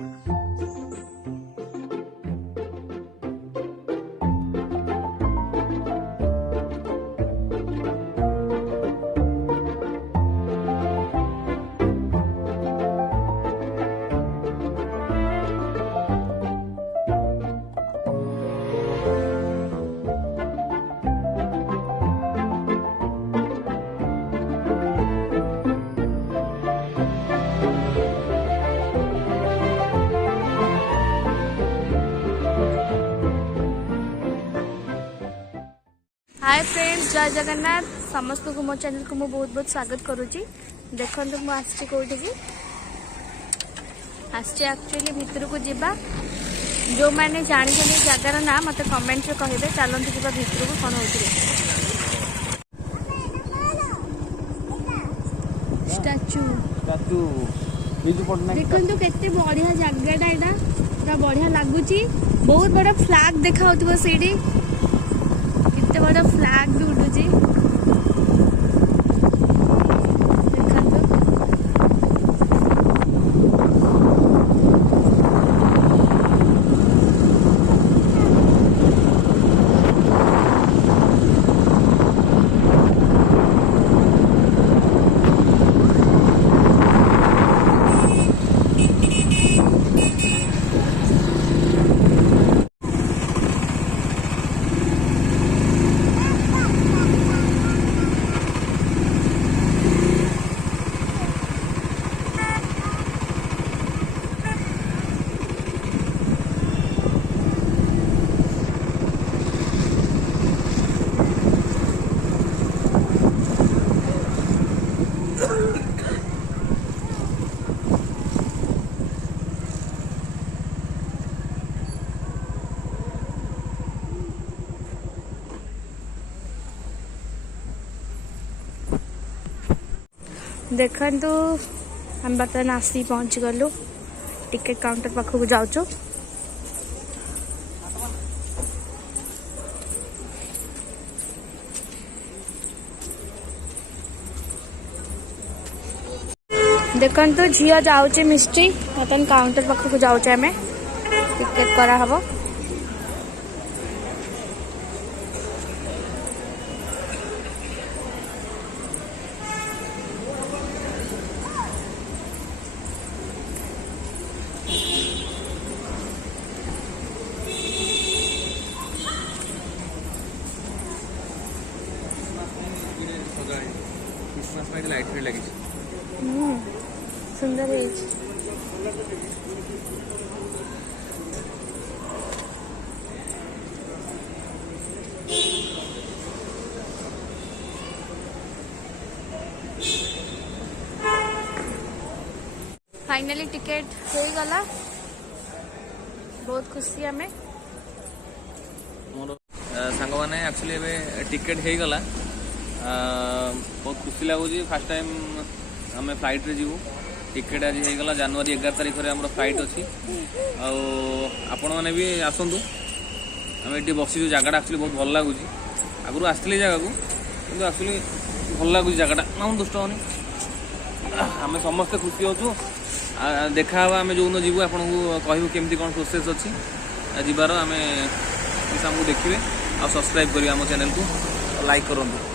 Hi friends, जय जगन्नाथ। समस्त को मो चैनल को बहुत बहुत स्वागत करुच्ची। देखो मुझे कौटी एक्चुअली भितर को जीवा जो मैंने जानी जगार ना मत कमेंट रे कहे। चलते जीवा भितर को कौन होती स्टैचू देखो केते बढ़िया जगटा यहाँ पूरा बढ़िया लगुच। बहुत बड़ा फ्लैग देखा सीढ़ी केते बड़ा फ्लैग भी उड़ुची। देखु हम बर्तमान आसी पहुँच गलु टिकेट काउंटर पाखक जाऊँ। देखु झील जाऊे मिस्ट्री बर्तमान काउंटर पाखक जाऊे आम टिकेट करा हबो। सुंदर है। फाइनली टिकेट हो गला, बहुत खुशी हमें मोर सांग मैंने एक्चुअली टिकेट हो गला। बहुत खुशी लगुच। फास्ट टाइम आम फ्लाइट रे जीवु। टिकेट आज होगा जनवरी 11 तारिख में फ्लाइट अच्छी। आपण मैंने भी आसतु आम ये बसी जगह एक्चुअली बहुत भल लगुच। आगु आसती जगह को कि एक्चुअली भल लगुच जगह ना दुष्ट होनी। आम समस्ते खुशी हो देखा आम जो दिन जीवु आपन को कहूँ केमती कौन प्रोसेस अच्छी जीवार आम देखिए। आ सब्सक्राइब करेंगे आम चैनल को लाइक करूँ।